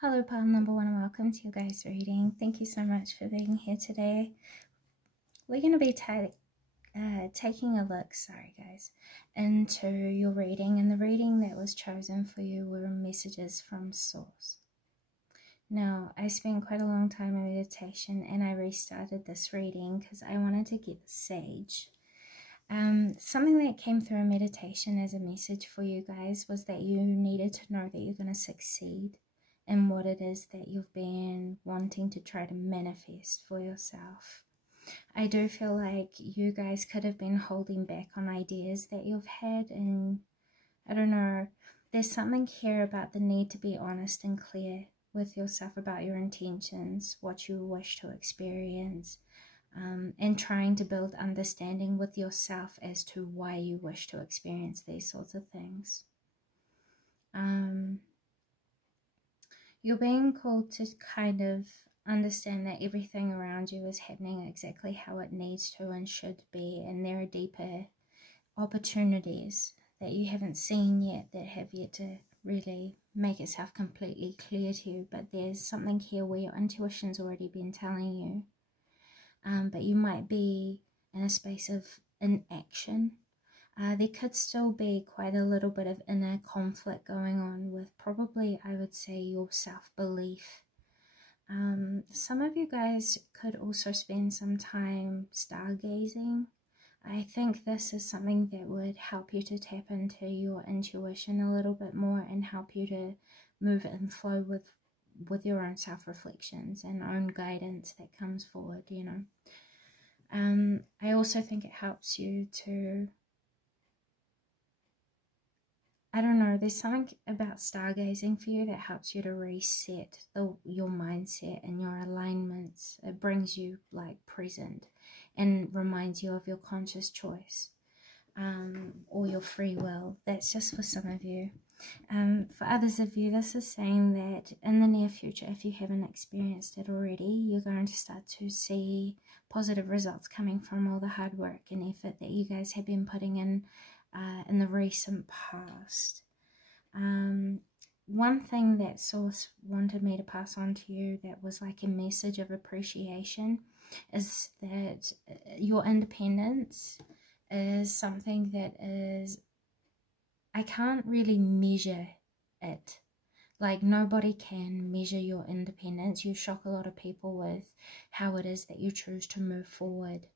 Hello, pile number one, and welcome to your guys' reading. Thank you so much for being here today. We're going to be taking a look, into your reading, and the reading that was chosen for you were messages from Source. Now, I spent quite a long time in meditation, and I restarted this reading because I wanted to get the sage. Something that came through in meditation as a message for you guys was that you needed to know that you're going to succeed in what it is that you've been wanting to try to manifest for yourself. I do feel like you guys could have been holding back on ideas that you've had, and I don't know, there's something here about the need to be honest and clear with yourself about your intentions, what you wish to experience, and trying to build understanding with yourself as to why you wish to experience these sorts of things. You're being called to kind of understand that everything around you is happening exactly how it needs to and should be, and there are deeper opportunities that you haven't seen yet that have yet to really make itself completely clear to you, but there's something here where your intuition's already been telling you, but you might be in a space of inaction. There could still be quite a little bit of inner conflict going on with probably, I would say, your self-belief. Some of you guys could also spend some time stargazing. I think this is something that would help you to tap into your intuition a little bit more and help you to move and flow with your own self-reflections and own guidance that comes forward, you know. I also think it helps you to, I don't know, there's something about stargazing for you that helps you to reset your mindset and your alignments. It brings you like present and reminds you of your conscious choice, or your free will. That's just for some of you. For others of you, this is saying that in the near future, if you haven't experienced it already, you're going to start to see positive results coming from all the hard work and effort that you guys have been putting in the recent past. One thing that Source wanted me to pass on to you that was like a message of appreciation is that your independence is something that is, I can't really measure it. Like, nobody can measure your independence. You shock a lot of people with how it is that you choose to move forward.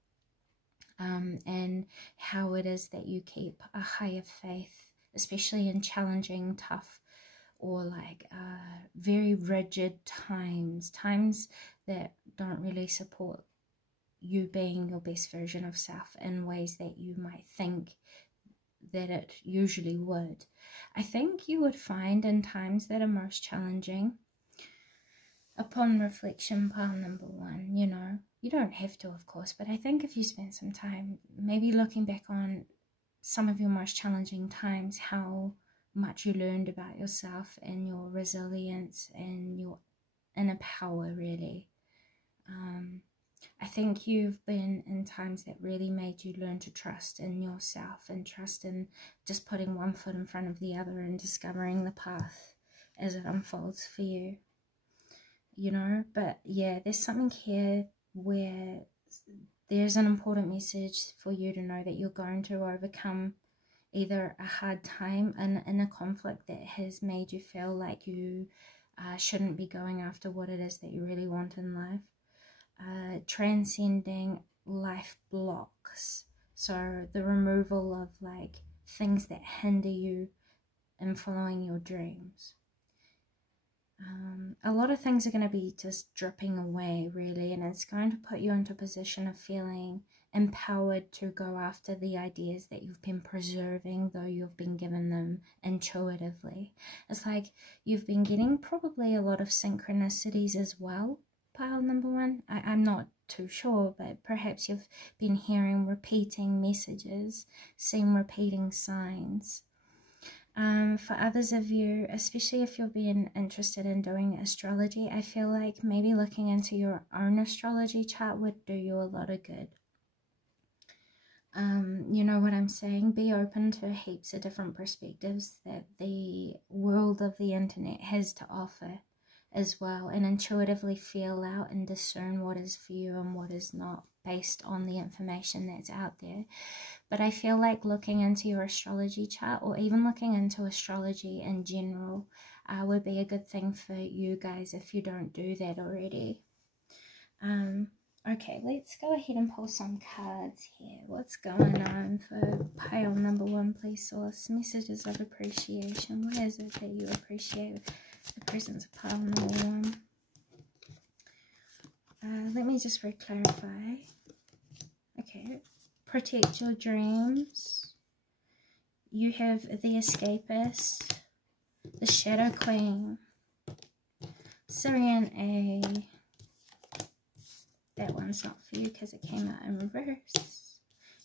And how it is that you keep a higher faith, especially in challenging, tough, or like very rigid times that don't really support you being your best version of self in ways that you might think that it usually would. I think you would find in times that are most challenging, upon reflection, pile number one, you know, you don't have to, of course, but I think if you spend some time maybe looking back on some of your most challenging times, how much you learned about yourself and your resilience and your inner power, really. I think you've been in times that really made you learn to trust in yourself and trust in just putting one foot in front of the other and discovering the path as it unfolds for you. You know, but yeah, there's something here where there's an important message for you to know that you're going to overcome either a hard time and in a conflict that has made you feel like you shouldn't be going after what it is that you really want in life, transcending life blocks, so the removal of like things that hinder you in following your dreams. A lot of things are going to be just dripping away, really, and it's going to put you into a position of feeling empowered to go after the ideas that you've been preserving, though you've been given them intuitively. It's like you've been getting probably a lot of synchronicities as well, pile number one. I'm not too sure, but perhaps you've been hearing repeating messages, seeing repeating signs. For others of you, especially if you're being interested in doing astrology, I feel like maybe looking into your own astrology chart would do you a lot of good. You know what I'm saying? Be open to heaps of different perspectives that the world of the internet has to offer. as well, and intuitively feel out and discern what is for you and what is not based on the information that's out there. But I feel like looking into your astrology chart, or even looking into astrology in general, would be a good thing for you guys if you don't do that already. Okay, let's go ahead and pull some cards here. What's going on for pile number 1, please, Source? Messages of appreciation. What is it that you appreciate the presence of pile number 1? Let me just clarify. Okay, protect your dreams. You have the escapist, the Shadow Queen, Syrian A. That one's not for you because it came out in reverse.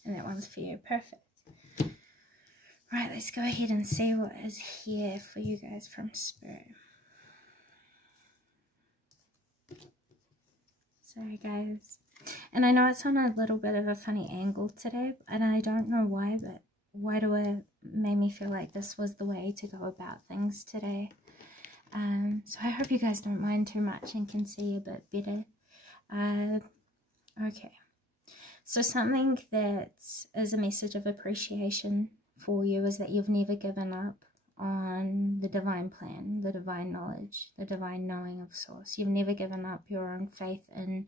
And that one's for you. Perfect. Right, let's go ahead and see what is here for you guys from Spirit. Sorry, guys. And I know it's on a little bit of a funny angle today, and I don't know why, but why do it made me feel like this was the way to go about things today. So I hope you guys don't mind too much and can see a bit better. Okay, so something that is a message of appreciation for you is that you've never given up on the divine plan, the divine knowledge, the divine knowing of Source. You've never given up your own faith in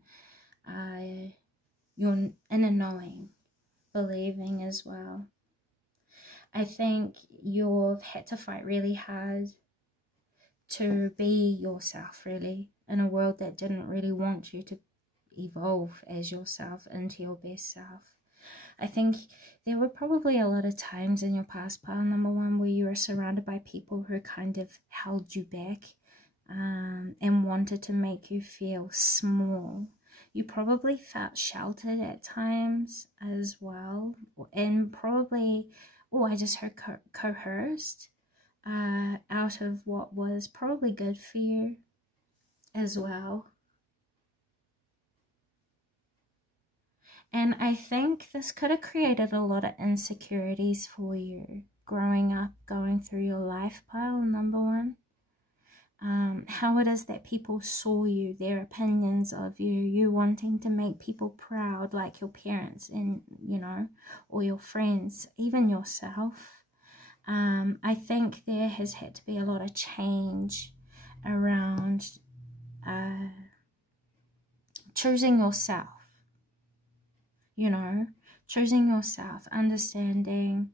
your inner knowing, believing as well. I think you've had to fight really hard to be yourself, really, in a world that didn't really want you to evolve as yourself into your best self. I think there were probably a lot of times in your past, pile number 1, where you were surrounded by people who kind of held you back and wanted to make you feel small. You probably felt sheltered at times as well, and probably, I just heard coerced out of what was probably good for you as well. And I think this could have created a lot of insecurities for you growing up, going through your life, pile number 1. How it is that people saw you, their opinions of you, you wanting to make people proud, like your parents and, or your friends, even yourself. I think there has had to be a lot of change around choosing yourself. Choosing yourself, understanding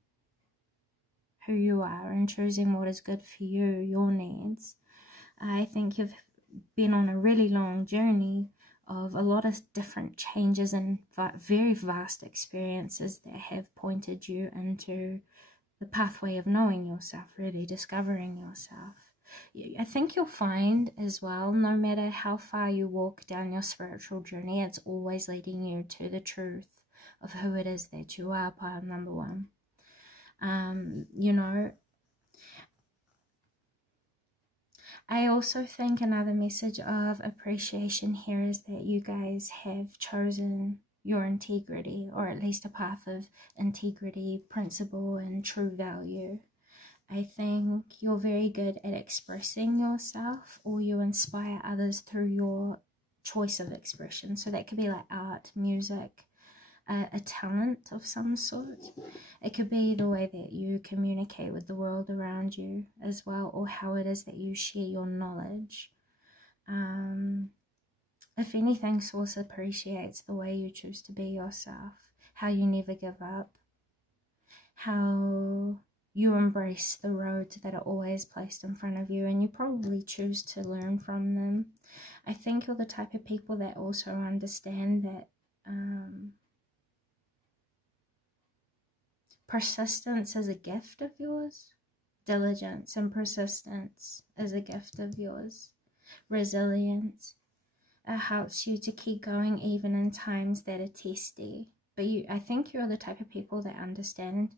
who you are and choosing what is good for you, your needs. I think you've been on a really long journey of a lot of different changes and very vast experiences that have pointed you into the pathway of knowing yourself, really discovering yourself. I think you'll find as well, no matter how far you walk down your spiritual journey, it's always leading you to the truth of who it is that you are, pile number 1. I also think another message of appreciation here is that you guys have chosen your integrity, or at least a path of integrity, principle, and true value. I think you're very good at expressing yourself, or you inspire others through your choice of expression. So that could be like art, music, a talent of some sort. It could be the way that you communicate with the world around you as well, or how it is that you share your knowledge. If anything, Source appreciates the way you choose to be yourself, how you never give up, how you embrace the roads that are always placed in front of you, and you probably choose to learn from them. I think you're the type of people that also understand that persistence is a gift of yours. Diligence and persistence is a gift of yours. Resilience helps you to keep going even in times that are testy. But I think you're the type of people that understand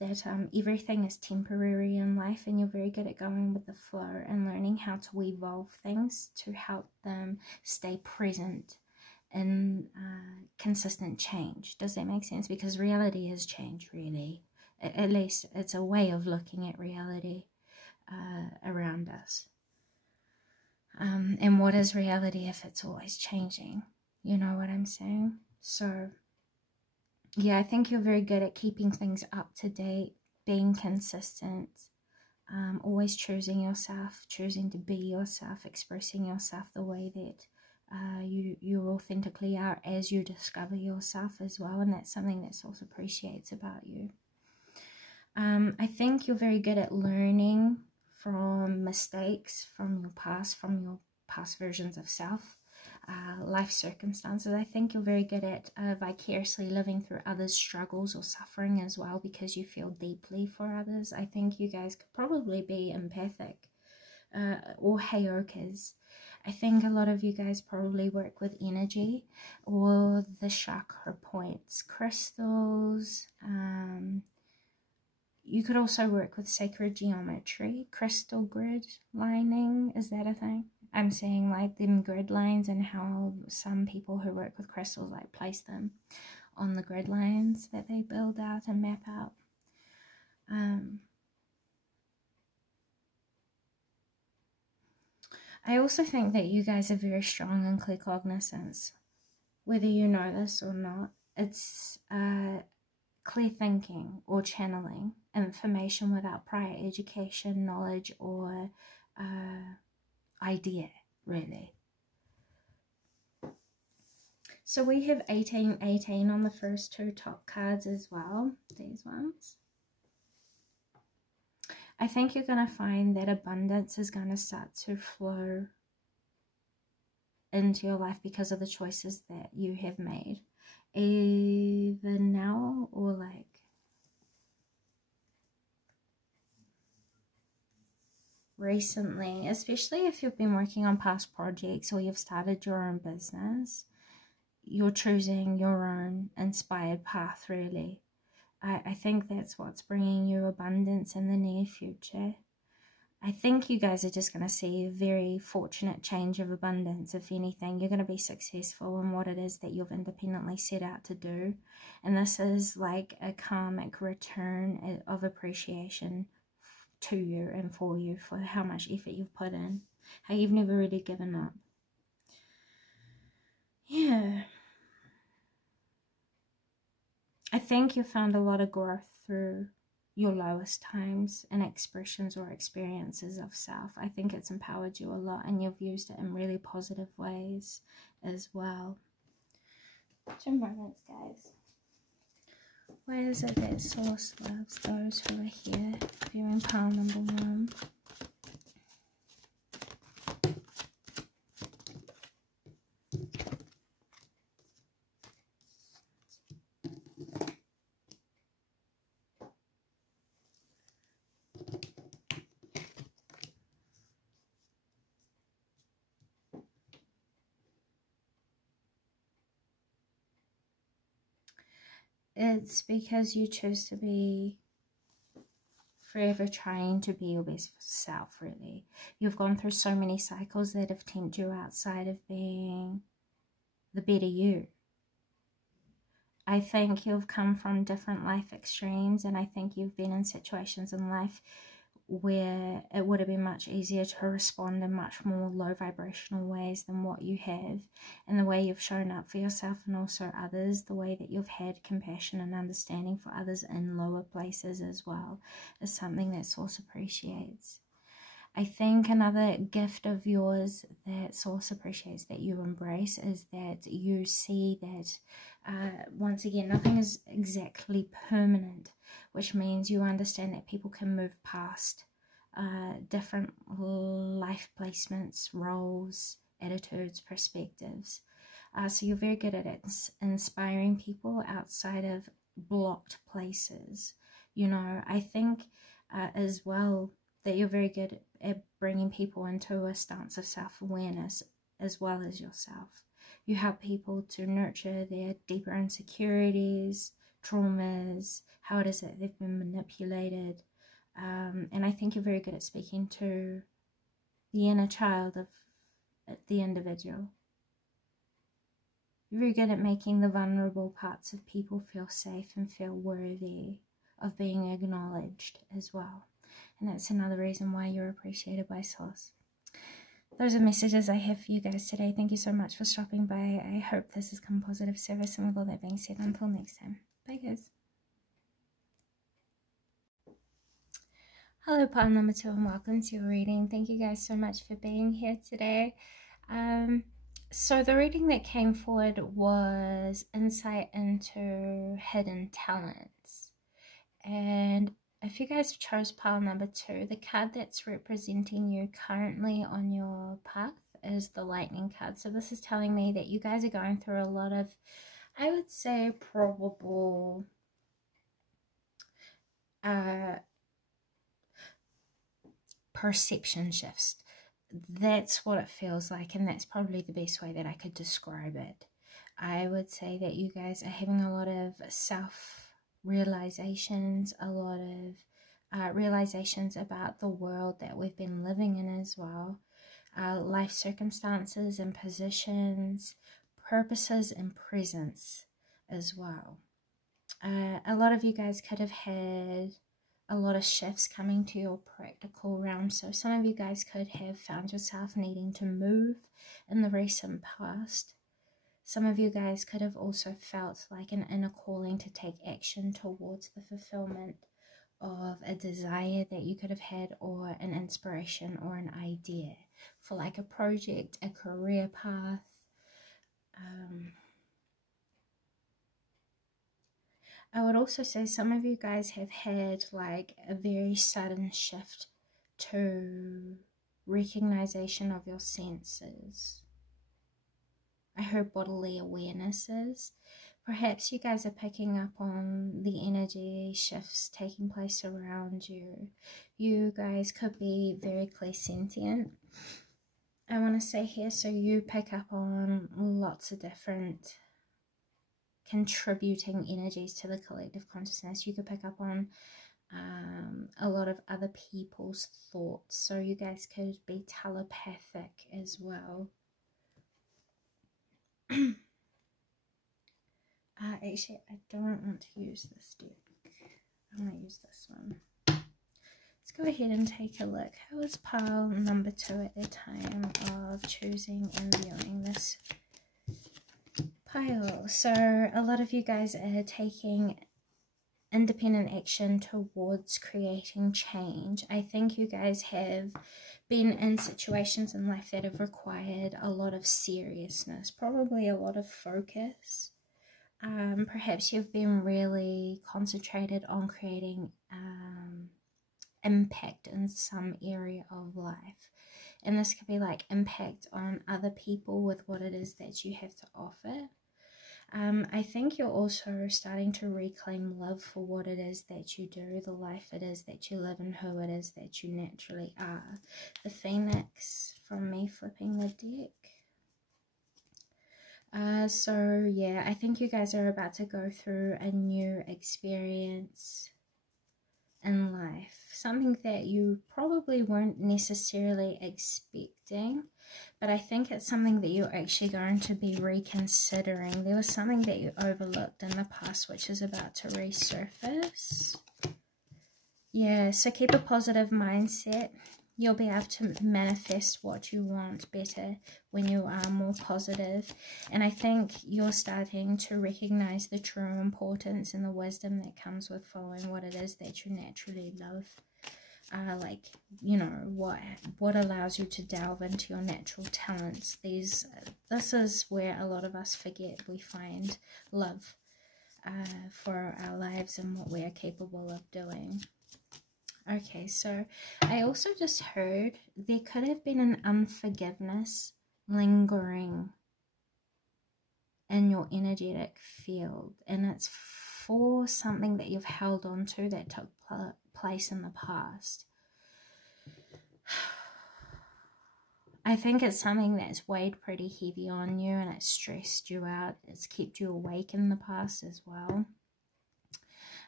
that everything is temporary in life, and you're very good at going with the flow and learning how to evolve things to help them stay present in consistent change. Does that make sense? Because reality is change, really. At least it's a way of looking at reality around us. And what is reality if it's always changing? You know what I'm saying? So, yeah, I think you're very good at keeping things up to date, being consistent, always choosing yourself, choosing to be yourself, expressing yourself the way that you authentically are as you discover yourself as well. And that's something that Source appreciates about you. I think you're very good at learning from mistakes from your past versions of self, life circumstances. I think you're very good at vicariously living through others' struggles or suffering as well, because you feel deeply for others. I think you guys could probably be empathic or heyokas. I think a lot of you guys probably work with energy or the chakra points, crystals. You could also work with sacred geometry, crystal grid lining. Is that a thing? I'm saying like them grid lines, and how some people who work with crystals like place them on the grid lines that they build out and map out. I also think that you guys are very strong in claircognizance. Whether you know this or not, it's clear thinking or channeling information without prior education, knowledge, or idea, really. So we have 1818 on the first two top cards as well, these ones. I think you're going to find that abundance is going to start to flow into your life because of the choices that you have made, either now or like recently, especially if you've been working on past projects or you've started your own business. You're choosing your own inspired path, really. I think that's what's bringing you abundance in the near future. I think you guys are just going to see a very fortunate change of abundance. If anything, you're going to be successful in what it is that you've independently set out to do. And this is like a karmic return of appreciation to you and for you, for how much effort you've put in, how you've never really given up. Yeah. I think you found a lot of growth through your lowest times and expressions or experiences of self. I think it's empowered you a lot, and you've used it in really positive ways as well. 2 moments, guys. Why is it that Source loves those who are here viewing pile number 1? It's because you choose to be forever trying to be your best self, really. You've gone through so many cycles that have tempted you outside of being the better you. I think you've come from different life extremes, and I think you've been in situations in life where it would have been much easier to respond in much more low vibrational ways than what you have. And the way you've shown up for yourself and also others, the way that you've had compassion and understanding for others in lower places as well, is something that Source appreciates. I think another gift of yours that Source appreciates that you embrace is that you see that, once again, nothing is exactly permanent, which means you understand that people can move past different life placements, roles, attitudes, perspectives. So you're very good at inspiring people outside of blocked places. You know, I think as well that you're very good at bringing people into a stance of self-awareness as well as yourself. You help people to nurture their deeper insecurities, traumas, how it is that they've been manipulated. And I think you're very good at speaking to the inner child of the individual. You're very good at making the vulnerable parts of people feel safe and feel worthy of being acknowledged as well. And that's another reason why you're appreciated by Source. those are messages I have for you guys today. Thank you so much for stopping by. I hope this has come positive service. And with all that being said, until next time, bye guys. Hello, pile number 2, and welcome to your reading. Thank you guys so much for being here today. So the reading that came forward was insight into hidden talents. And if you guys chose pile number 2, the card that's representing you currently on your path is the lightning card. So this is telling me that you guys are going through a lot of, I would say, probable perception shifts. That's what it feels like, and that's probably the best way that I could describe it. I would say that you guys are having a lot of self-realizations, a lot of realizations about the world that we've been living in as well, life circumstances and positions, purposes and presence as well. A lot of you guys could have had a lot of shifts coming to your practical realm. So some of you guys could have found yourself needing to move in the recent past. Some of you guys could have also felt like an inner calling to take action towards the fulfillment of a desire that you could have had, or an inspiration or an idea for like a project, a career path. I would also say some of you guys have had like a very sudden shift to recognition of your senses. I heard bodily awarenesses. Perhaps you guys are picking up on the energy shifts taking place around you. You guys could be very clairsentient, I want to say here, so you pick up on lots of different contributing energies to the collective consciousness. You could pick up on a lot of other people's thoughts, so you guys could be telepathic as well. Actually, I don't want to use this deck. I want to use this one. Let's go ahead and take a look. Who is pile number 2 at the time of choosing and viewing this pile? So a lot of you guys are taking independent action towards creating change. I think you guys have been in situations in life that have required a lot of seriousness, probably a lot of focus. Perhaps you've been really concentrated on creating impact in some area of life, and this could be like impact on other people with what it is that you have to offer. I think you're also starting to reclaim love for what it is that you do, the life it is that you live, and who it is that you naturally are. The Phoenix from me flipping the deck. So yeah, I think you guys are about to go through a new experience in life, something that you probably weren't necessarily expecting, but I think it's something that you're actually going to be reconsidering. There was something that you overlooked in the past which is about to resurface. Yeah, so keep a positive mindset. You'll be able to manifest what you want better when you are more positive. And I think you're starting to recognize the true importance and the wisdom that comes with following what it is that you naturally love. Like, you know, what allows you to delve into your natural talents. This is where a lot of us forget we find love for our lives and what we are capable of doing. Okay, so I also just heard there could have been an unforgiveness lingering in your energetic field, and it's for something that you've held on to that took place in the past. I think it's something that's weighed pretty heavy on you, and it's stressed you out. It's kept you awake in the past as well.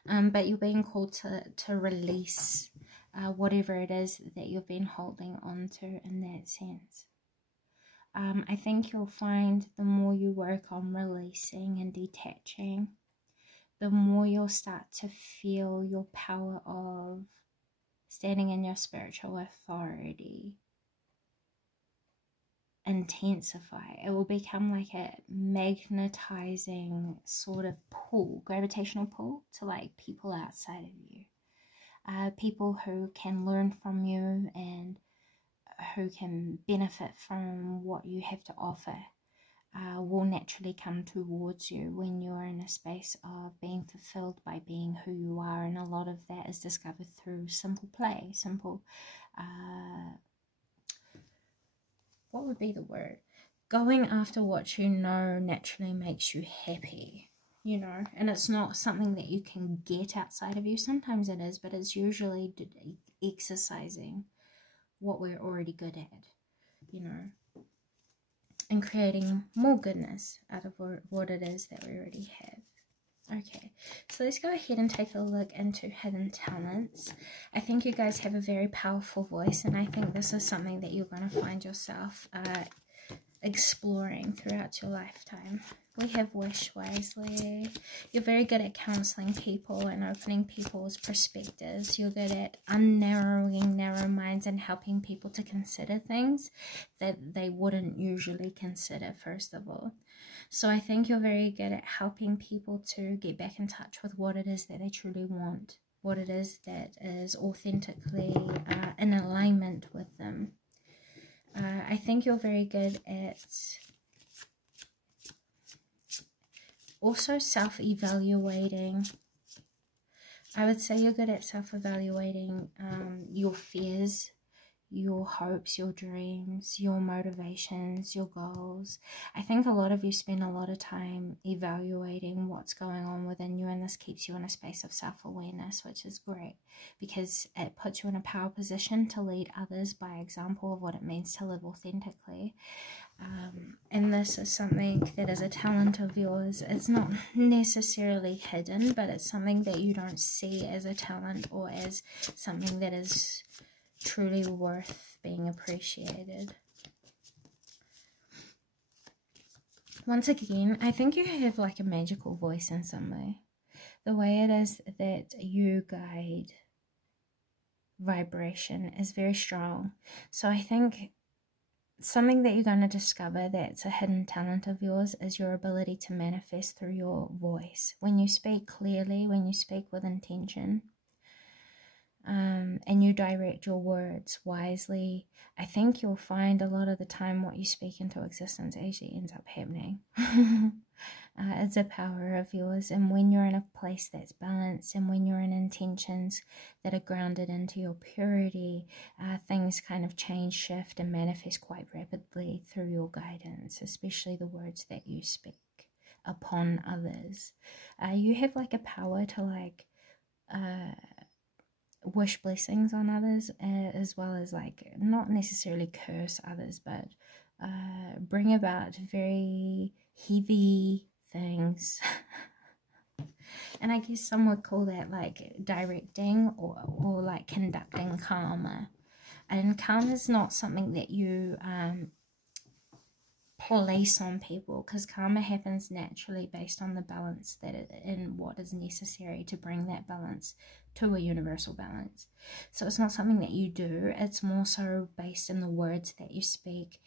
But you're being called to release whatever it is that you've been holding on to in that sense. I think you'll find the more you work on releasing and detaching, the more you'll start to feel your power of standing in your spiritual authority. intensify. It will become like a magnetizing sort of pull, gravitational pull to like people outside of you. People who can learn from you and who can benefit from what you have to offer will naturally come towards you when you're in a space of being fulfilled by being who you are. And a lot of that is discovered through simple play, simple, what would be the word? Going after what you know naturally makes you happy, you know, and it's not something that you can get outside of you. Sometimes it is, but it's usually exercising what we're already good at, you know, and creating more goodness out of what it is that we already have. Okay, so let's go ahead and take a look into hidden talents. I think you guys have a very powerful voice, and I think this is something that you're going to find yourself exploring throughout your lifetime. We have Wish Wisely. You're very good at counseling people and opening people's perspectives. You're good at unnarrowing narrow minds and helping people to consider things that they wouldn't usually consider, first of all. So I think you're very good at helping people to get back in touch with what it is that they truly want, what it is that is authentically in alignment with them. I think you're very good at also self-evaluating. I would say you're good at self-evaluating your fears, your hopes, your dreams, your motivations, your goals. I think a lot of you spend a lot of time evaluating what's going on within you, and this keeps you in a space of self-awareness, which is great because it puts you in a power position to lead others by example of what it means to live authentically. And this is something that is a talent of yours. It's not necessarily hidden, but it's something that you don't see as a talent or as something that is truly worth being appreciated. Once again, I think you have like a magical voice in some way. The way it is that you guide vibration is very strong. So I think something that you're going to discover that's a hidden talent of yours is your ability to manifest through your voice. When you speak clearly, when you speak with intention, and you direct your words wisely, I think you'll find a lot of the time what you speak into existence actually ends up happening. It's a power of yours, and when you're in a place that's balanced and when you're in intentions that are grounded into your purity, things kind of change, shift and manifest quite rapidly through your guidance, especially the words that you speak upon others. You have like a power to like wish blessings on others, as well as like not necessarily curse others, but bring about very heavy things. And I guess some would call that like directing or like conducting karma. And karma is not something that you place on people, because karma happens naturally based on the balance and what is necessary to bring that balance to a universal balance. So it's not something that you do, it's more so based in the words that you speak,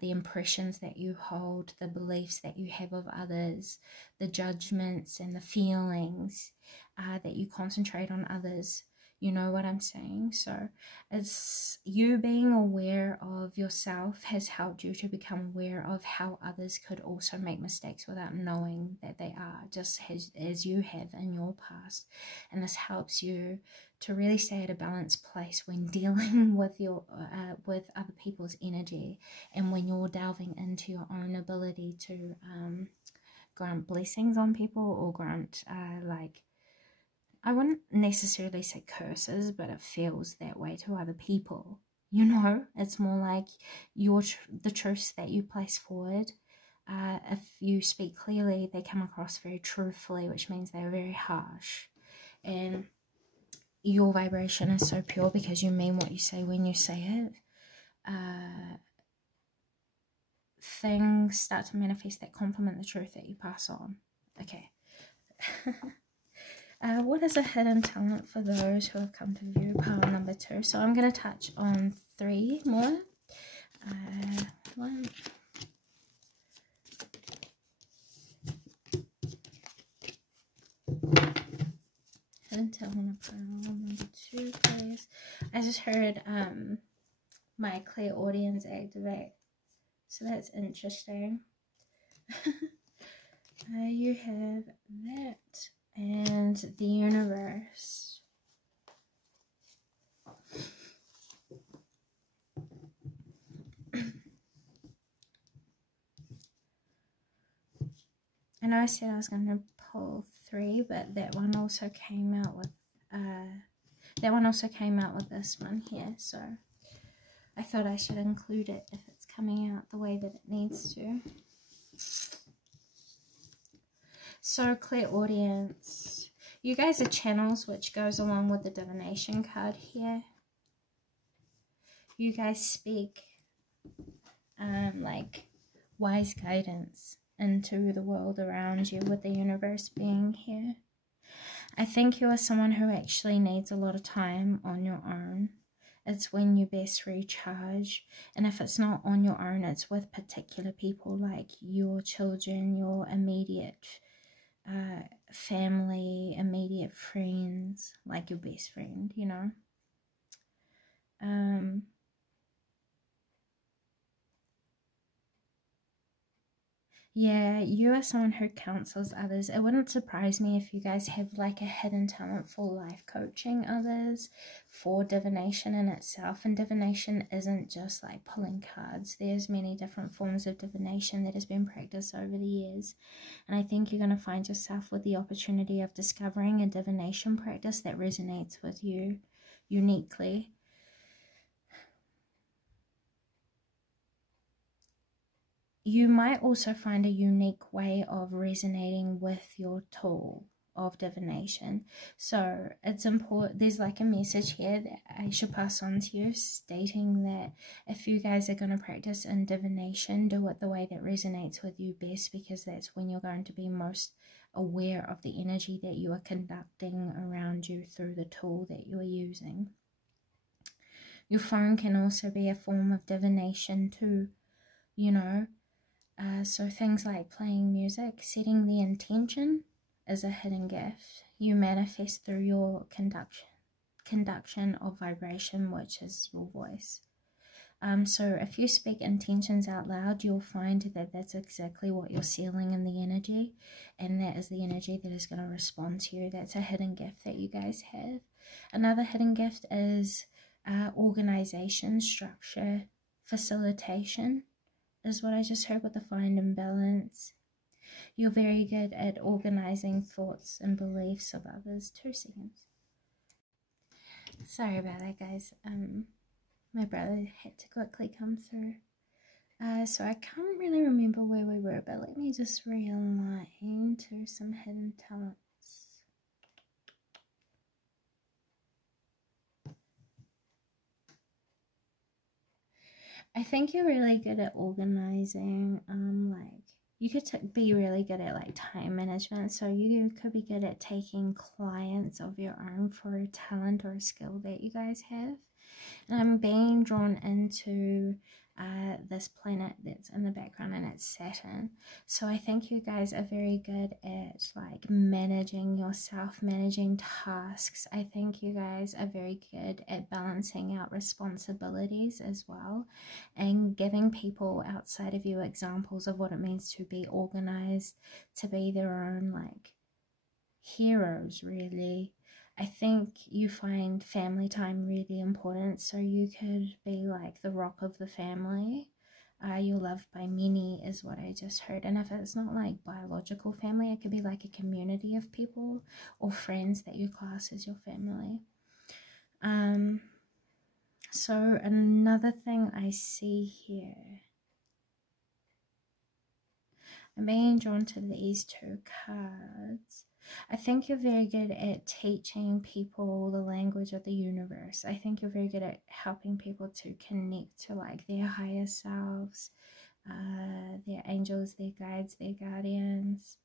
the impressions that you hold, the beliefs that you have of others, the judgments and the feelings that you concentrate on others. You know what I'm saying? So it's you being aware of yourself has helped you to become aware of how others could also make mistakes without knowing that they are, just as you have in your past. And this helps you to really stay at a balanced place when dealing with your with other people's energy, and when you're delving into your own ability to grant blessings on people or grant like, I wouldn't necessarily say curses, but it feels that way to other people. You know, it's more like the truths that you place forward. If you speak clearly, they come across very truthfully, which means they're very harsh. And your vibration is so pure because you mean what you say when you say it. Things start to manifest that complement the truth that you pass on. Okay. What is a hidden talent for those who have come to view pile number 2? So I'm going to touch on 3 more. one. Hidden talent on a pile. Number 2, please. I just heard my clear audience activate, so that's interesting. You have that and the universe. I know I said I was going to pull 3, but that one also came out with this one here, so I thought I should include it if it's coming out the way that it needs to. So, clear audience, you guys are channels, which goes along with the divination card here. You guys speak like wise guidance into the world around you, with the universe being here. I think you are someone who actually needs a lot of time on your own. It's when you best recharge, and if it's not on your own, it's with particular people like your children, your immediate family, immediate friends, like your best friend, you know. Yeah, you are someone who counsels others. It wouldn't surprise me if you guys have like a hidden talent for life coaching others, for divination in itself. And divination isn't just like pulling cards. There's many different forms of divination that has been practiced over the years. And I think you're going to find yourself with the opportunity of discovering a divination practice that resonates with you uniquely. You might also find a unique way of resonating with your tool of divination. So it's important, there's like a message here that I should pass on to you, stating that if you guys are going to practice in divination, do it the way that resonates with you best, because that's when you're going to be most aware of the energy that you are conducting around you through the tool that you are using. Your phone can also be a form of divination too, you know. So things like playing music, setting the intention is a hidden gift. You manifest through your conduction of vibration, which is your voice. So if you speak intentions out loud, you'll find that that's exactly what you're sealing in the energy, and that is the energy that is going to respond to you. That's a hidden gift that you guys have. Another hidden gift is organization, structure, facilitation is what I just heard with the find and balance. You're very good at organizing thoughts and beliefs of others. 2 seconds. Sorry about that, guys. My brother had to quickly come through. So I can't really remember where we were, but let me just realign to some hidden talents. I think you're really good at organizing, like, you could be really good at like time management, so you could be good at taking clients of your own for a talent or a skill that you guys have. And I'm being drawn into this planet that's in the background, and it's Saturn. So I think you guys are very good at like managing yourself, managing tasks. I think you guys are very good at balancing out responsibilities as well, and giving people outside of you examples of what it means to be organized, to be their own like heroes, really. I think you find family time really important, so you could be like the rock of the family. You're loved by many is what I just heard. And if it's not like biological family, it could be like a community of people or friends that you class as your family. So another thing I see here, I'm being drawn to these 2 cards. I think you're very good at teaching people the language of the universe. I think you're very good at helping people to connect to like their higher selves, their angels, their guides, their guardians.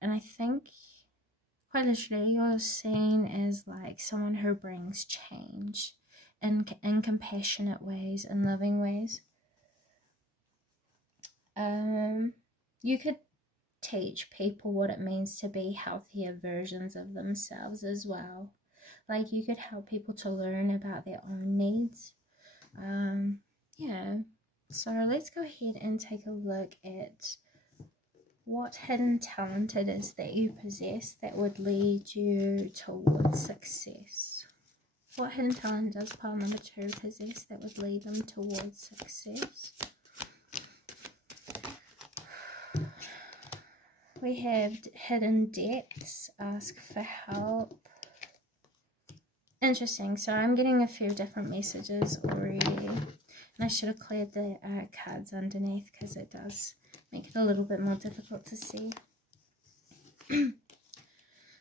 And I think quite literally you're seen as like someone who brings change in compassionate ways, in loving ways. You could teach people what it means to be healthier versions of themselves as well. Like, you could help people to learn about their own needs. Yeah, so let's go ahead and take a look at what hidden talent it is that you possess that would lead you towards success. What hidden talent does pile number 2 possess that would lead them towards success? We have hidden depths, ask for help. Interesting, so I'm getting a few different messages already. And I should have cleared the cards underneath because it does make it a little bit more difficult to see.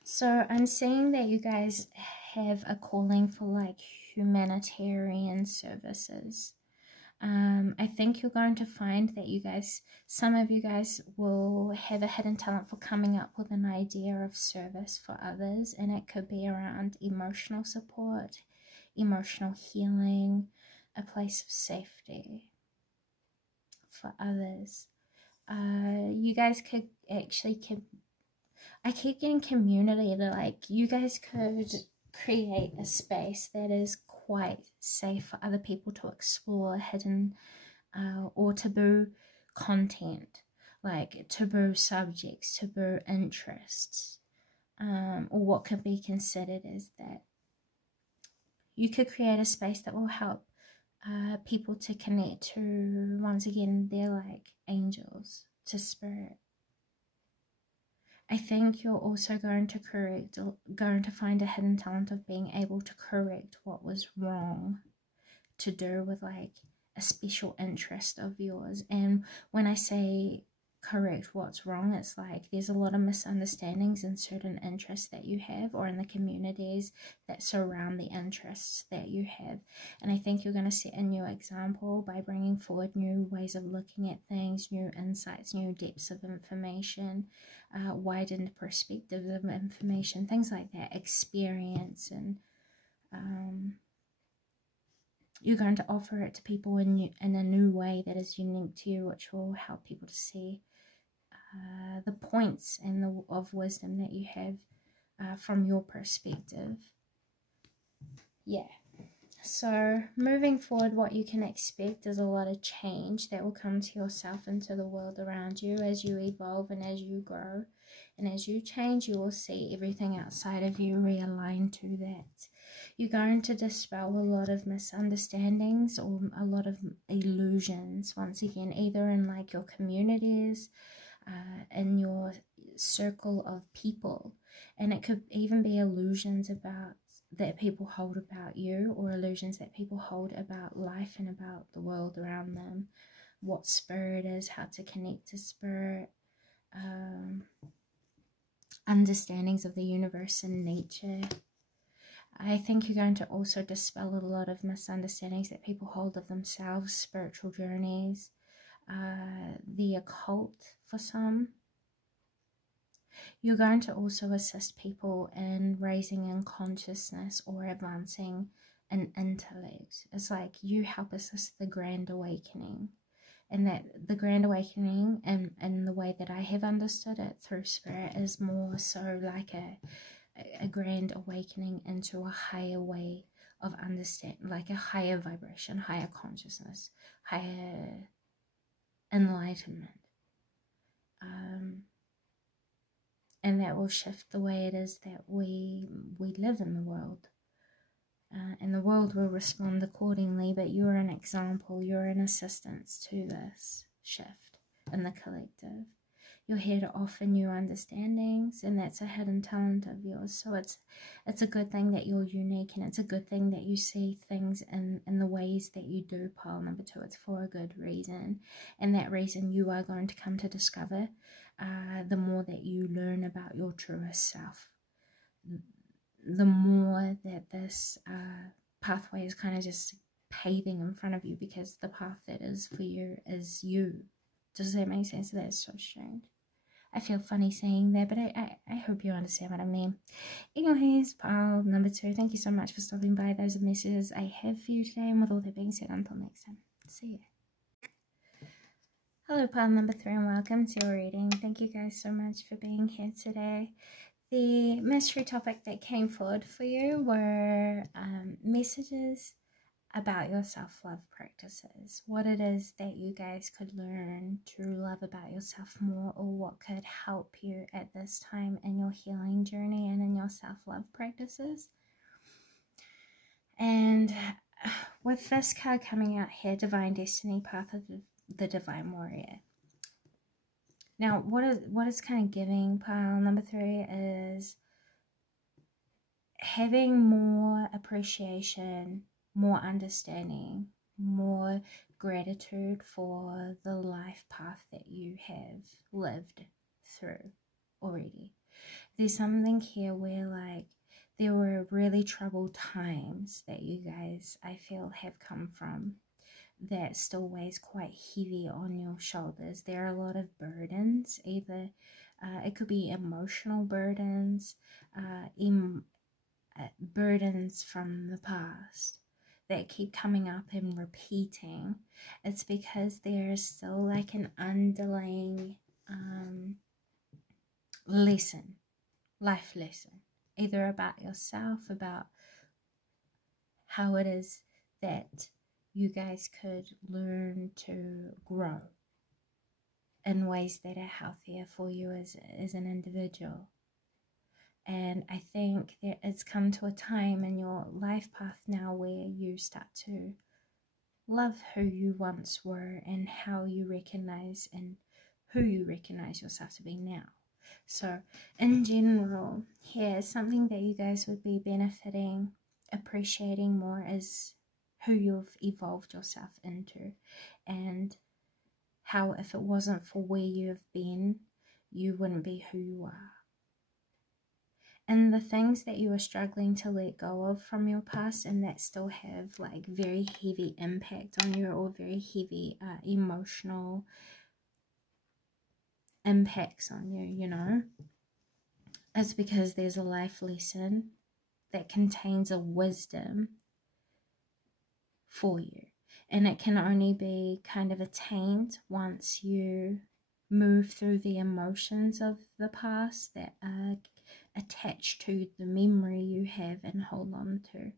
So I'm seeing that you guys have a calling for like humanitarian services. I think you're going to find that you guys, some of you guys will have a hidden talent for coming up with an idea of service for others, and it could be around emotional support, emotional healing, a place of safety for others. You guys could actually, I keep getting community, that like you guys could create a space that is quite safe for other people to explore hidden or taboo content, like taboo subjects, taboo interests, or what could be considered as that. You could create a space that will help people to connect to, once again, they're like angels, to spirit. I think you're also going to find a hidden talent of being able to correct what was wrong to do with like a special interest of yours. And when I say correct what's wrong, it's like there's a lot of misunderstandings in certain interests that you have, or in the communities that surround the interests that you have. And I think you're going to set a new example by bringing forward new ways of looking at things, new insights, new depths of information, widened perspectives of information, things like that, experience, and you're going to offer it to people in a new way that is unique to you, which will help people to see the points and of wisdom that you have from your perspective. Yeah. So moving forward, what you can expect is a lot of change that will come to yourself and to the world around you as you evolve and as you grow. And as you change, you will see everything outside of you realign to that. You're going to dispel a lot of misunderstandings or a lot of illusions, once again, either in like your communities, in your circle of people. And it could even be illusions that people hold about you, or illusions that people hold about life and about the world around them, what spirit is, how to connect to spirit, understandings of the universe and nature. I think you're going to also dispel a lot of misunderstandings that people hold of themselves, spiritual journeys, the occult for some. You're going to also assist people in raising in consciousness or advancing an intellect. It's like you help assist the grand awakening. And that the grand awakening, and the way that I have understood it through spirit, is more so like a grand awakening into a higher way of understanding, like a higher vibration, higher consciousness, higher enlightenment. And that will shift the way it is that we live in the world. And the world will respond accordingly, but you're an example, you're an assistance to this shift in the collective. You're here to offer new understandings, and that's a hidden talent of yours. So it's a good thing that you're unique, and it's a good thing that you see things in the ways that you do, pile number 2. It's for a good reason, and that reason you are going to come to discover the more that you learn about your truest self. The more that this pathway is kind of just paving in front of you, because the path that is for you is you. Does that make sense? That is so strange. I feel funny saying that, but I hope you understand what I mean. Anyways, pile number 2, thank you so much for stopping by. Those are the messages I have for you today, and with all that being said, until next time, see ya. Hello, pile number 3, and welcome to your reading. Thank you guys so much for being here today. The mystery topic that came forward for you were messages about your self-love practices, what it is that you guys could learn to love about yourself more, or what could help you at this time in your healing journey and in your self-love practices. And with this card coming out here, Divine Destiny, Path of the Divine Warrior. Now, what is kind of giving pile number 3 is having more appreciation, more understanding, more gratitude for the life path that you have lived through already. There's something here where, like, there were really troubled times that you guys, I feel, have come from that still weighs quite heavy on your shoulders. There are a lot of burdens, either it could be emotional burdens, burdens from the past that keep coming up and repeating. It's because there's still like an underlying life lesson, either about yourself, about how it is that you guys could learn to grow in ways that are healthier for you as an individual. And I think that it's come to a time in your life path now where you start to love who you once were and how you recognize and who you recognize yourself to be now. So in general, here's something that you guys would be benefiting, appreciating more, is who you've evolved yourself into, and how if it wasn't for where you have been, you wouldn't be who you are. And the things that you are struggling to let go of from your past and that still have like very heavy impact on you, or very heavy emotional impacts on you, you know, it's because there's a life lesson that contains a wisdom for you. And it can only be kind of attained once you move through the emotions of the past that are attached to the memory you have and hold on to.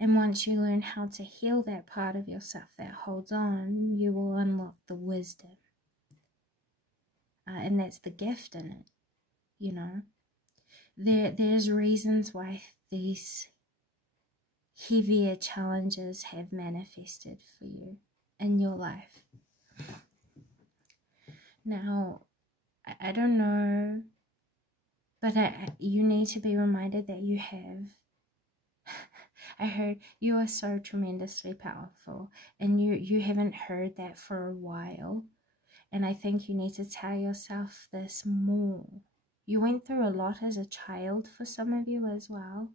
And once you learn how to heal that part of yourself that holds on, you will unlock the wisdom. And that's the gift in it, you know. There's reasons why these heavier challenges have manifested for you in your life. Now, I don't know, but you need to be reminded that you have. I heard you are so tremendously powerful, and you haven't heard that for a while. And I think you need to tell yourself this more. You went through a lot as a child for some of you as well.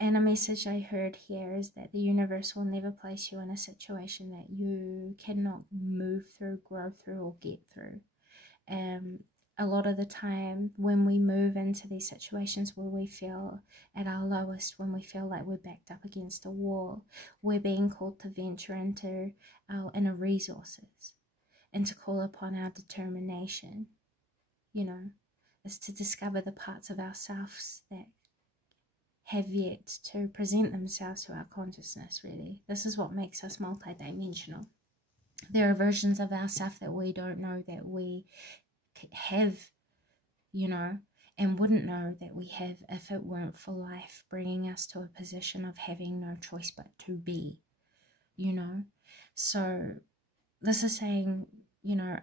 And a message I heard here is that the universe will never place you in a situation that you cannot move through, grow through, or get through. A lot of the time when we move into these situations where we feel at our lowest, when we feel like we're backed up against a wall, we're being called to venture into our inner resources and to call upon our determination, you know, is to discover the parts of ourselves that have yet to present themselves to our consciousness, really. This is what makes us multidimensional. There are versions of ourselves that we don't know that we have, you know, and wouldn't know that we have if it weren't for life bringing us to a position of having no choice but to be, you know. So this is saying, you know,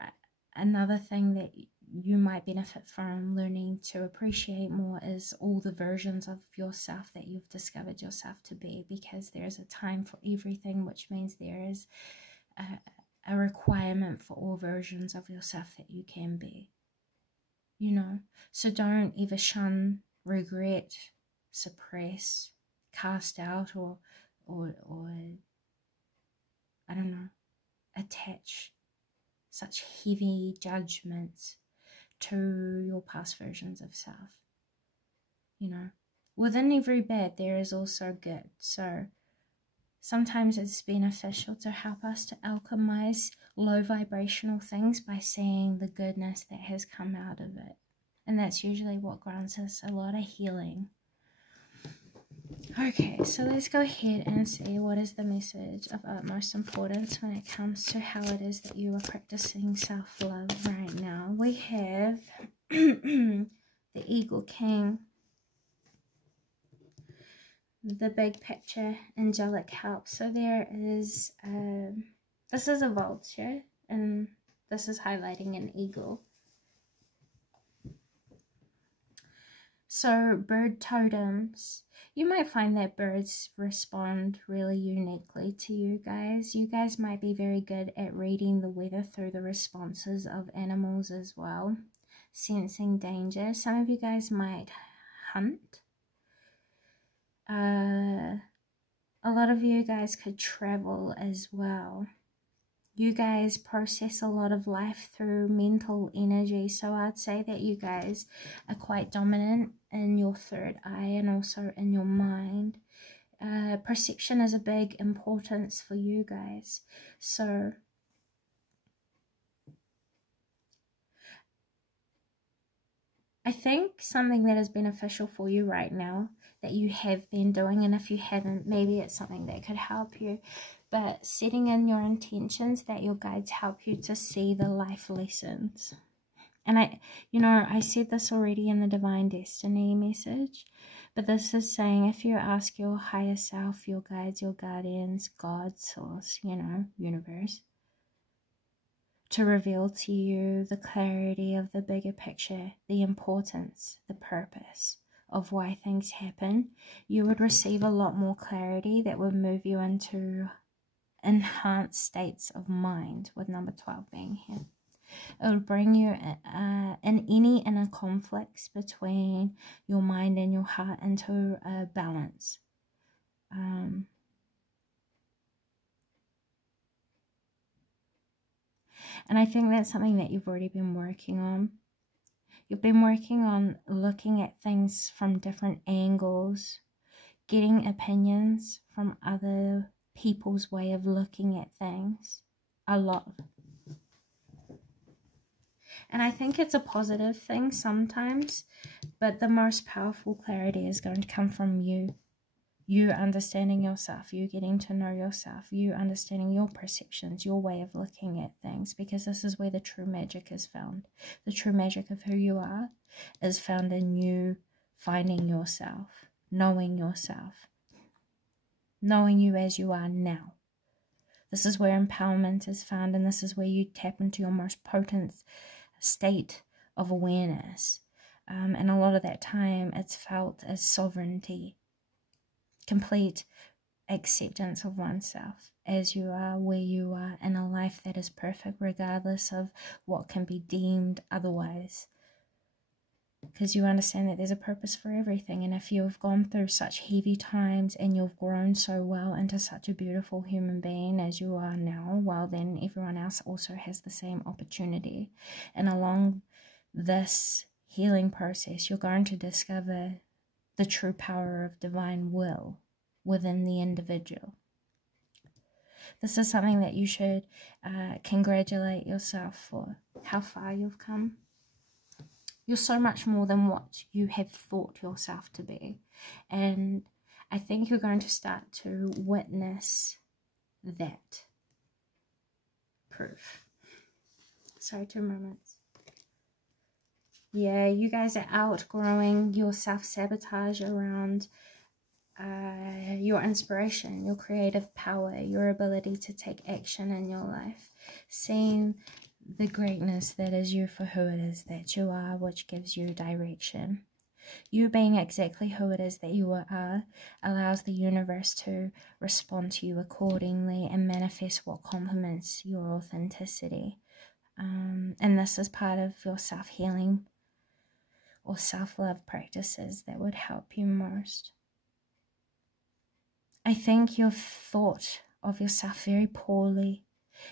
another thing that you might benefit from learning to appreciate more is all the versions of yourself that you've discovered yourself to be, because there is a time for everything, which means there is a requirement for all versions of yourself that you can be, you know. So don't ever shun, regret, suppress, cast out, or I don't know, attach such heavy judgments to your past versions of self. You know, within every bad there is also good. So sometimes it's beneficial to help us to alchemize low vibrational things by seeing the goodness that has come out of it. And that's usually what grants us a lot of healing. Okay, so let's go ahead and see what is the message of utmost importance when it comes to how it is that you are practicing self-love right now. We have the Eagle King, the big picture, angelic help. So there is, this is a vulture, and this is highlighting an eagle. So bird totems, you might find that birds respond really uniquely to you guys. You guys might be very good at reading the weather through the responses of animals as well, sensing danger. Some of you guys might hunt. A lot of you guys could travel as well. You guys process a lot of life through mental energy, so I'd say that you guys are quite dominant in your third eye and also in your mind. Perception is a big importance for you guys. So I think something that is beneficial for you right now that you have been doing, and if you haven't, maybe it's something that could help you, but setting in your intentions that your guides help you to see the life lessons. And I said this already in the Divine Destiny message, but this is saying if you ask your higher self, your guides, your guardians, God, source, universe, to reveal to you the clarity of the bigger picture, the importance, the purpose of why things happen, you would receive a lot more clarity that would move you into enhanced states of mind, with number 12 being here. It would bring you in any inner conflicts between your mind and your heart into a balance. And I think that's something that you've already been working on. You've been working on looking at things from different angles, getting opinions from other people's way of looking at things a lot. And I think it's a positive thing sometimes, but the most powerful clarity is going to come from you. You understanding yourself, you getting to know yourself, you understanding your perceptions, your way of looking at things, because this is where the true magic is found. The true magic of who you are is found in you finding yourself, knowing you as you are now. This is where empowerment is found, and this is where you tap into your most potent state of awareness. And a lot of that time it's felt as sovereignty, complete acceptance of oneself as you are, where you are, in a life that is perfect regardless of what can be deemed otherwise, because you understand that there's a purpose for everything. And if you've gone through such heavy times and you've grown so well into such a beautiful human being as you are now, well, then everyone else also has the same opportunity. And along this healing process, you're going to discover the true power of divine will within the individual. This is something that you should congratulate yourself for, how far you've come. You're so much more than what you have thought yourself to be. And I think you're going to start to witness that proof. Sorry, 2 moments. Yeah, you guys are outgrowing your self-sabotage around your inspiration, your creative power, your ability to take action in your life. Seeing the greatness that is you for who it is that you are, which gives you direction. You being exactly who it is that you are allows the universe to respond to you accordingly and manifest what complements your authenticity. And this is part of your self-healing or self-love practices that would help you most. I think you've thought of yourself very poorly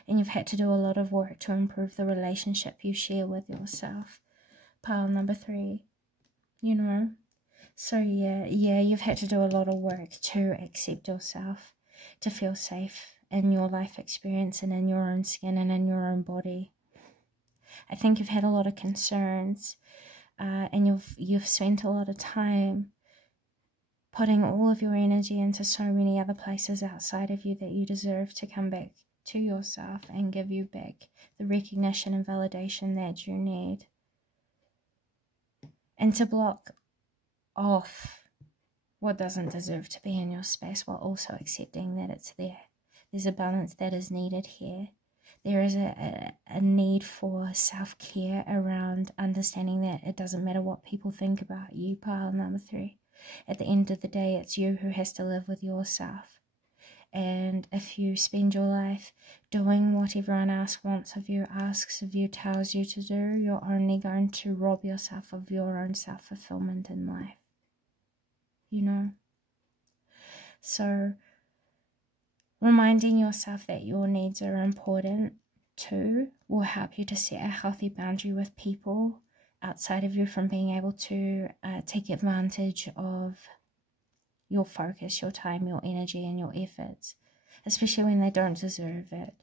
And you've had to do a lot of work to improve the relationship you share with yourself. Pile number 3, you know. So yeah, you've had to do a lot of work to accept yourself, to feel safe in your life experience and in your own skin and in your own body. I think you've had a lot of concerns, and you've spent a lot of time putting all of your energy into so many other places outside of you that you deserve to come back to yourself and give you back the recognition and validation that you need. And to block off what doesn't deserve to be in your space while also accepting that it's there. There's a balance that is needed here. There is a need for self-care around understanding that it doesn't matter what people think about you, pile number 3. At the end of the day, it's you who has to live with yourself. And if you spend your life doing what everyone else wants of you, asks of you, tells you to do, you're only going to rob yourself of your own self-fulfillment in life. You know? So, reminding yourself that your needs are important too will help you to set a healthy boundary with people outside of you from being able to take advantage of your focus, your time, your energy, and your efforts, especially when they don't deserve it.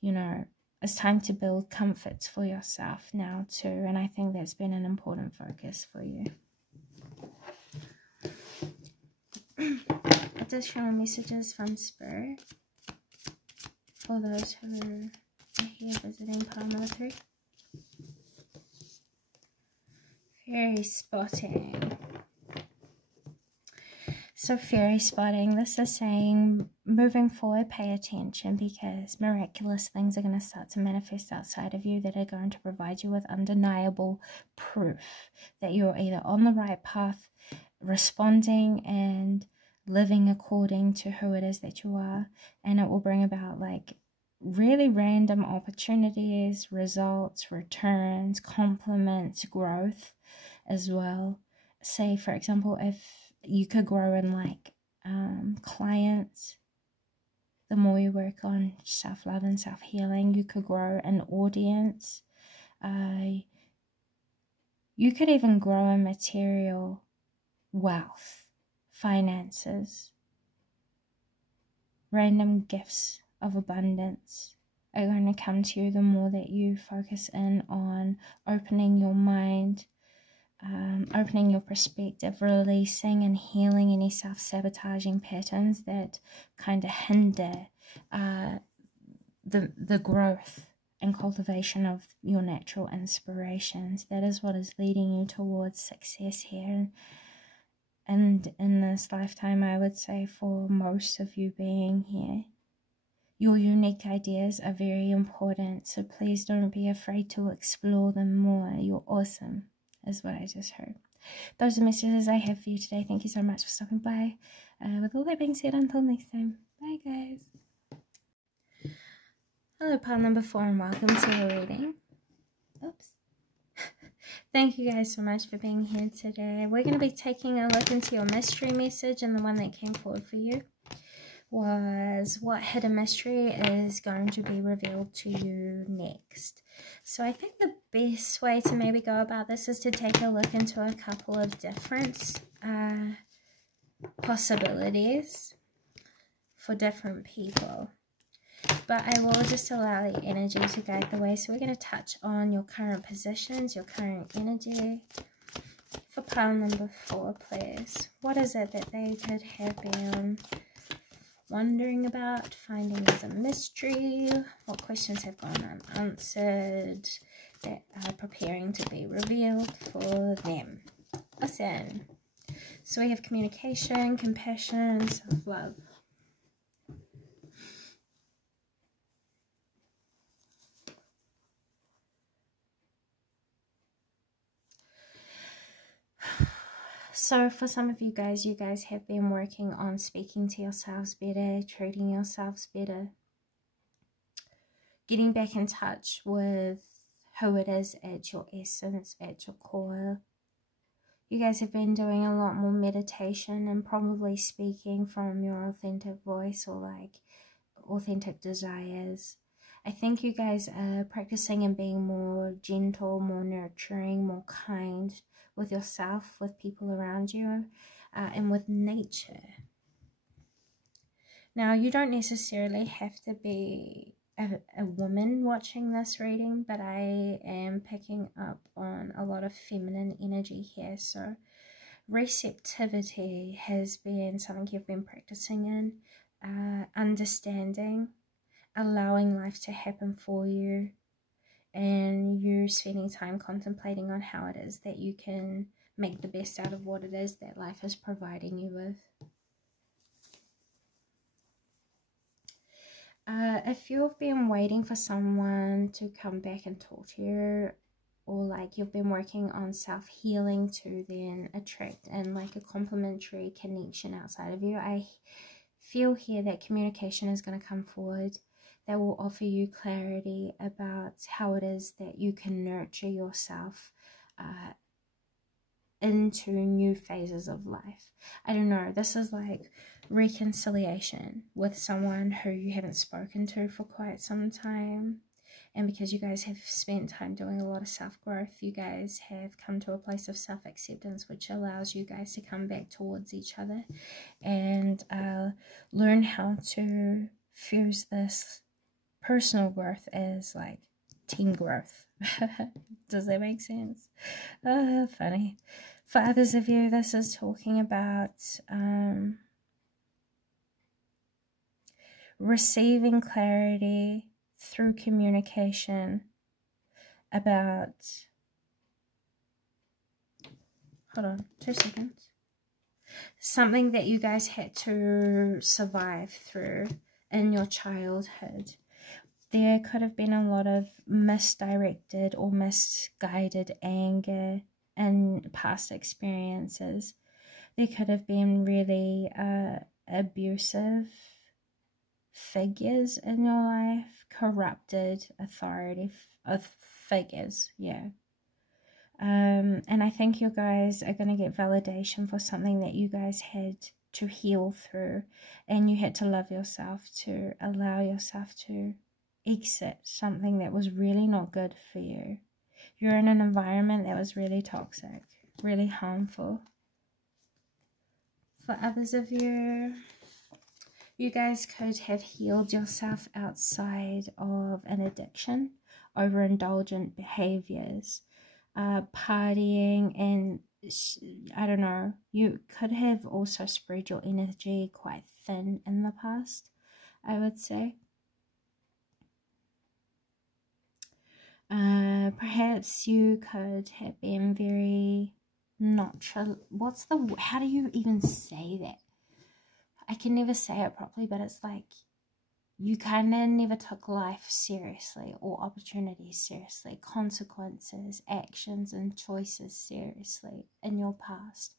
You know, it's time to build comforts for yourself now too, and I think that's been an important focus for you. Additional messages from Spirit for those who are here visiting pile number 3. Fairy spotting. So fairy spotting, this is saying moving forward, pay attention, because miraculous things are going to start to manifest outside of you that are going to provide you with undeniable proof that you're either on the right path, responding and living according to who it is that you are, and it will bring about like really random opportunities, results, returns, compliments, growth as well. Say for example, if you could grow in like clients, the more you work on self-love and self-healing, you could grow an audience. You could even grow in material wealth, finances. Random gifts of abundance are going to come to you the more that you focus in on opening your mind, opening your perspective, releasing and healing any self-sabotaging patterns that kind of hinder the growth and cultivation of your natural inspirations. That is what is leading you towards success here. And in this lifetime, I would say for most of you being here, your unique ideas are very important. So please don't be afraid to explore them more. You're awesome, is what I just heard. Those are the messages I have for you today. Thank you so much for stopping by. With all that being said, until next time, bye guys. Hello, pile number 4, and welcome to your reading. Oops. Thank you guys so much for being here today. We're going to be taking a look into your mystery message, and the one that came forward for you was what hidden mystery is going to be revealed to you next. So I think the best way to maybe go about this is to take a look into a couple of different possibilities for different people. But I will just allow the energy to guide the way. So we're going to touch on your current positions, your current energy. For pile number 4, please. What is it that they could have been wondering about, finding as a mystery? What questions have gone unanswered that are preparing to be revealed for them? Listen. So we have communication, compassion, self-love. So for some of you guys have been working on speaking to yourselves better, treating yourselves better, getting back in touch with who it is at your essence, at your core. You guys have been doing a lot more meditation and probably speaking from your authentic voice or like authentic desires. I think you guys are practicing and being more gentle, more nurturing, more kind with yourself, with people around you, and with nature. Now, you don't necessarily have to be a woman watching this reading, but I am picking up on a lot of feminine energy here. So receptivity has been something you've been practicing in, understanding, allowing life to happen for you, and you spending time contemplating on how it is that you can make the best out of what it is that life is providing you with. If you've been waiting for someone to come back and talk to you, or like you've been working on self-healing to then attract in like a complementary connection outside of you, I feel here that communication is going to come forward that will offer you clarity about how it is that you can nurture yourself into new phases of life. I don't know, this is like reconciliation with someone who you haven't spoken to for quite some time, and because you guys have spent time doing a lot of self-growth, you guys have come to a place of self-acceptance, which allows you guys to come back towards each other and learn how to fuse this personal growth as like team growth. Does that make sense? Funny. For others of you, this is talking about receiving clarity through communication about, hold on 2 seconds, something that you guys had to survive through in your childhood. There could have been a lot of misdirected or misguided anger and past experiences. There could have been really abusive figures in your life, corrupted authority figures, yeah. And I think you guys are going to get validation for something that you guys had to heal through, and you had to love yourself to allow yourself to exit something that was really not good for you. You're in an environment that was really toxic, really harmful. For others of you, you guys could have healed yourself outside of an addiction, overindulgent behaviors, partying, and I don't know, you could have also spread your energy quite thin in the past, I would say. Perhaps you could have been very how do you even say that? I can never say it properly, but it's like you kind of never took life seriously, or opportunities seriously, consequences, actions and choices seriously in your past.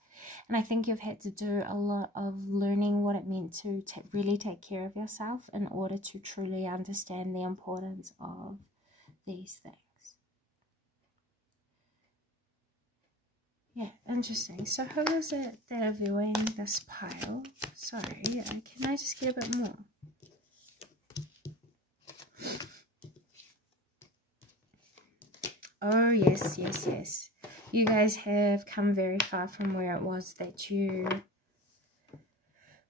And I think you've had to do a lot of learning what it meant to really take care of yourself in order to truly understand the importance of these things. Yeah, interesting. So who is it that are viewing this pile? Sorry, can I just get a bit more? Oh, yes, yes, yes. You guys have come very far from where it was that you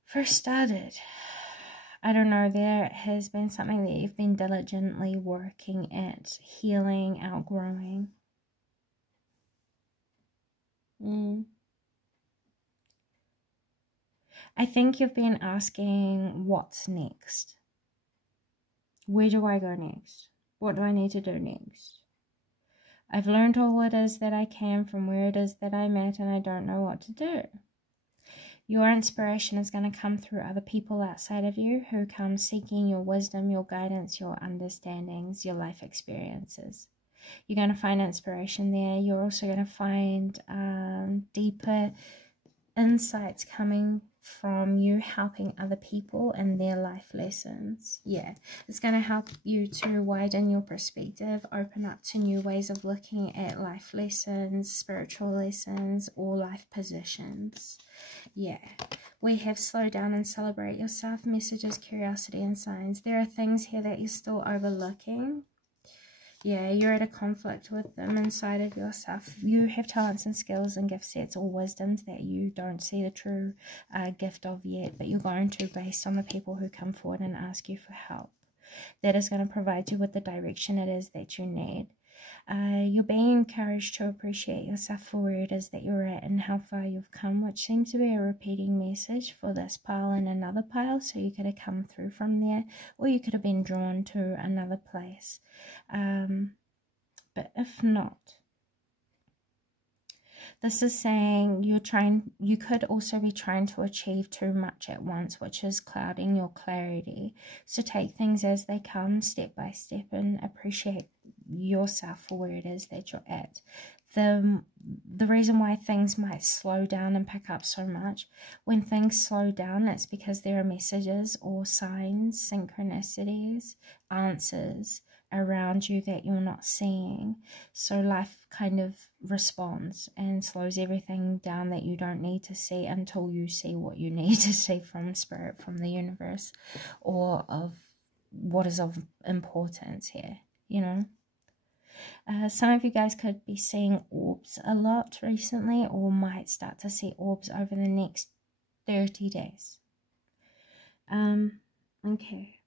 first started. I don't know, there has been something that you've been diligently working at, healing, outgrowing. I think you've been asking, what's next? Where do I go next? What do I need to do next? I've learned all it is that I can from where it is that I'm at, and I don't know what to do. Your inspiration is going to come through other people outside of you who come seeking your wisdom, your guidance, your understandings, your life experiences. You're going to find inspiration there. You're also going to find deeper insights coming from you helping other people and their life lessons. Yeah, it's going to help you to widen your perspective, open up to new ways of looking at life lessons, spiritual lessons, or life positions. Yeah. We have slow down and celebrate yourself, messages, curiosity, and signs. There are things here that you're still overlooking. Yeah, you're at a conflict with them inside of yourself. You have talents and skills and gift sets or wisdoms that you don't see the true gift of yet, but you're going to based on the people who come forward and ask you for help. That is going to provide you with the direction it is that you need. You're being encouraged to appreciate yourself for where it is that you're at and how far you've come, which seems to be a repeating message for this pile and another pile. So you could have come through from there, or you could have been drawn to another place. But if not, this is saying you could also be trying to achieve too much at once, which is clouding your clarity. So take things as they come, step by step, and appreciate yourself for where it is that you're at. The reason why things might slow down and pick up so much, when things slow down, it's because there are messages or signs, synchronicities, answers around you that you're not seeing. So life kind of responds and slows everything down that you don't need to see until you see what you need to see from spirit, from the universe, or of what is of importance here, you know. Some of you guys could be seeing orbs a lot recently, or might start to see orbs over the next 30 days. Okay.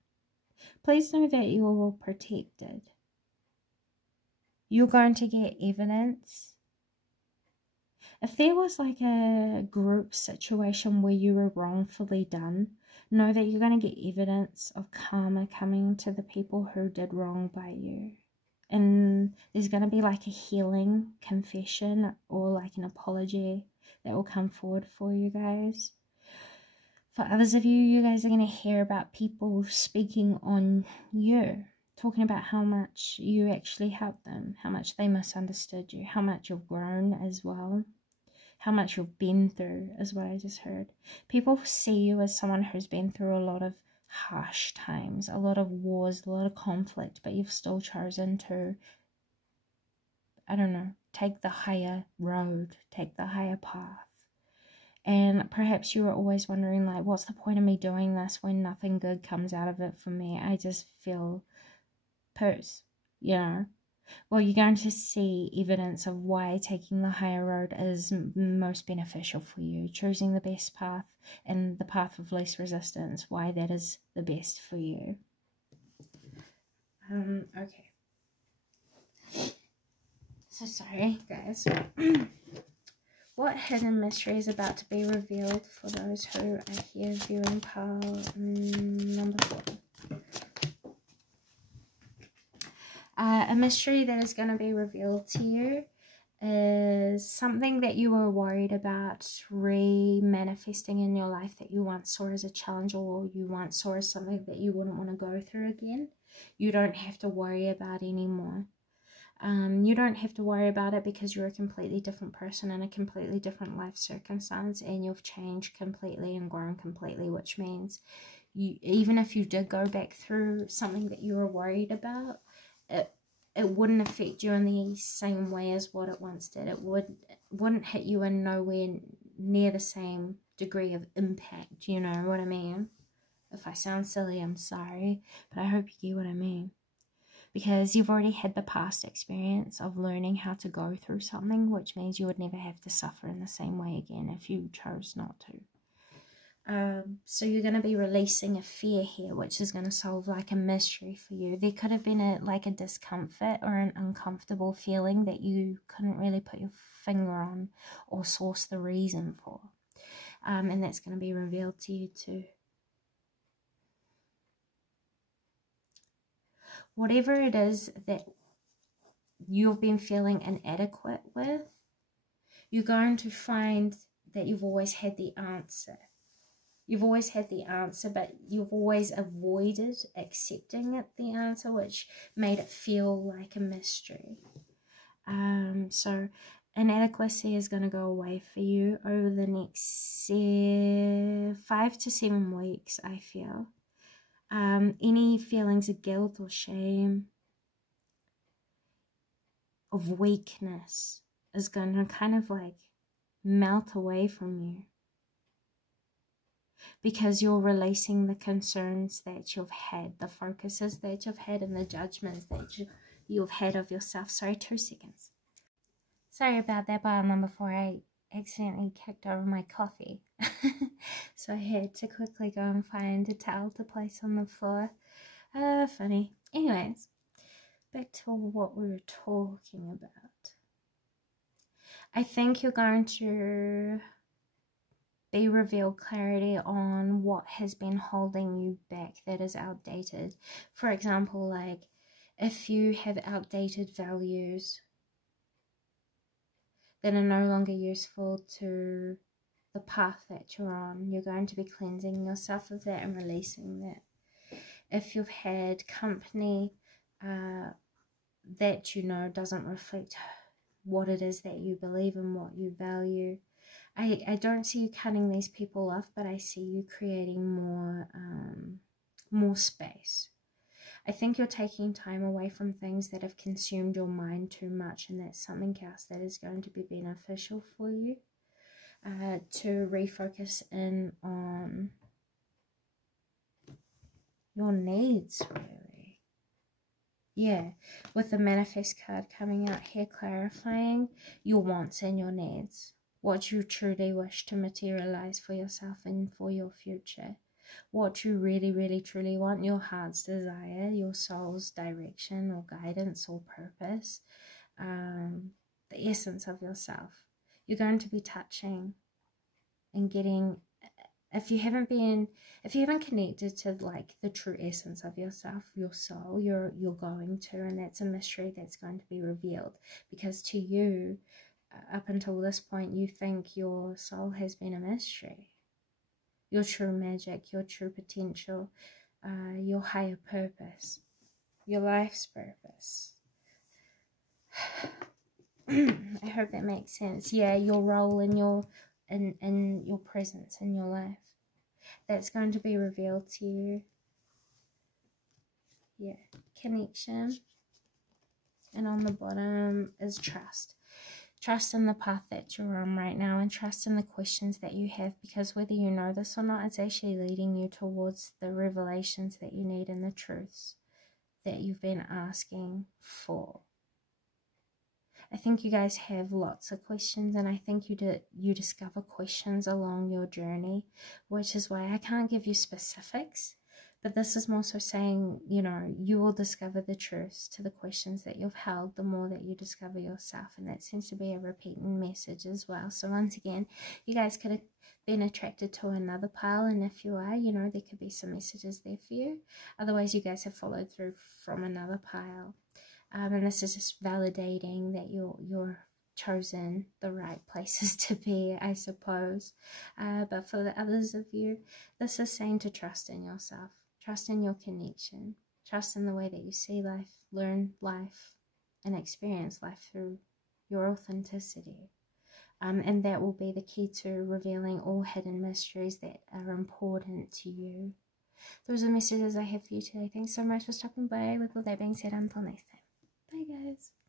Please know that you are protected. You're going to get evidence. If there was like a group situation where you were wrongfully done, know that you're going to get evidence of karma coming to the people who did wrong by you. And there's going to be like a healing confession or like an apology that will come forward for you guys. For others of you, you guys are going to hear about people speaking on you, talking about how much you actually helped them, how much they misunderstood you, how much you've grown as well, how much you've been through is what I just heard. People see you as someone who's been through a lot of harsh times, a lot of wars, a lot of conflict, but you've still chosen to, I don't know, take the higher road, take the higher path. And perhaps you were always wondering, like, what's the point of me doing this when nothing good comes out of it for me? I just feel purse, you know. Well, you're going to see evidence of why taking the higher road is most beneficial for you. Choosing the best path and the path of least resistance, why that is the best for you. Okay. So sorry, guys. What hidden mystery is about to be revealed for those who are here viewing pile number 4? A mystery that is going to be revealed to you is something that you were worried about re-manifesting in your life that you once saw as a challenge, or you once saw as something that you wouldn't want to go through again. You don't have to worry about anymore. You don't have to worry about it because you're a completely different person in a completely different life circumstance, and you've changed completely and grown completely, which means you, even if you did go back through something that you were worried about, it wouldn't affect you in the same way as what it once did. It wouldn't hit you in nowhere near the same degree of impact, you know what I mean? If I sound silly, I'm sorry, but I hope you get what I mean. Because you've already had the past experience of learning how to go through something, which means you would never have to suffer in the same way again if you chose not to. So you're going to be releasing a fear here, which is going to solve like a mystery for you. There could have been a discomfort or an uncomfortable feeling that you couldn't really put your finger on or source the reason for. And that's going to be revealed to you too. Whatever it is that you've been feeling inadequate with, you're going to find that you've always had the answer. You've always had the answer, but you've always avoided accepting it, the answer, which made it feel like a mystery. So inadequacy is going to go away for you over the next 5 to 7 weeks, I feel. Any feelings of guilt or shame, of weakness, is going to kind of like melt away from you. because you're releasing the concerns that you've had, the focuses that you've had, and the judgments that you've had of yourself. Sorry, 2 seconds. Sorry about that, pile number 4. I accidentally kicked over my coffee. So I had to quickly go and find a towel to place on the floor. Funny. Anyways, back to what we were talking about. I think you're going to be revealed clarity on what has been holding you back that is outdated. For example, like if you have outdated values that are no longer useful to the path that you're on, you're going to be cleansing yourself of that and releasing that. If you've had company that you know doesn't reflect what it is that you believe and what you value, I don't see you cutting these people off, but I see you creating more space. I think you're taking time away from things that have consumed your mind too much, and that's something else that is going to be beneficial for you, to refocus in on your needs, really. Yeah, with the manifest card coming out here, clarifying your wants and your needs, what you truly wish to materialize for yourself and for your future, what you really, really, truly want, your heart's desire, your soul's direction or guidance or purpose, the essence of yourself. You're going to be touching and getting, if you haven't connected to like the true essence of yourself, your soul, you're going to, and that's a mystery that's going to be revealed, because to you, up until this point, you think your soul has been a mystery. Your true magic, your true potential, your higher purpose, your life's purpose. I hope that makes sense. Yeah, your role in your presence in your life, that's going to be revealed to you. Yeah, connection. And on the bottom is trust. Trust in the path that you're on right now, and trust in the questions that you have, because whether you know this or not, it's actually leading you towards the revelations that you need and the truths that you've been asking for. I think you guys have lots of questions, and I think you discover questions along your journey, which is why I can't give you specifics. But this is more so saying, you know, you will discover the truths to the questions that you've held the more that you discover yourself. And that seems to be a repeating message as well. So once again, you guys could have been attracted to another pile. And if you are, you know, there could be some messages there for you. Otherwise, you guys have followed through from another pile. And this is just validating that you're chosen the right places to be, I suppose. But for the others of you, this is saying to trust in yourself. Trust in your connection. Trust in the way that you see life, learn life, and experience life through your authenticity. And that will be the key to revealing all hidden mysteries that are important to you. Those are the messages I have for you today. Thanks so much for stopping by. With all that being said, until next time. Bye, guys.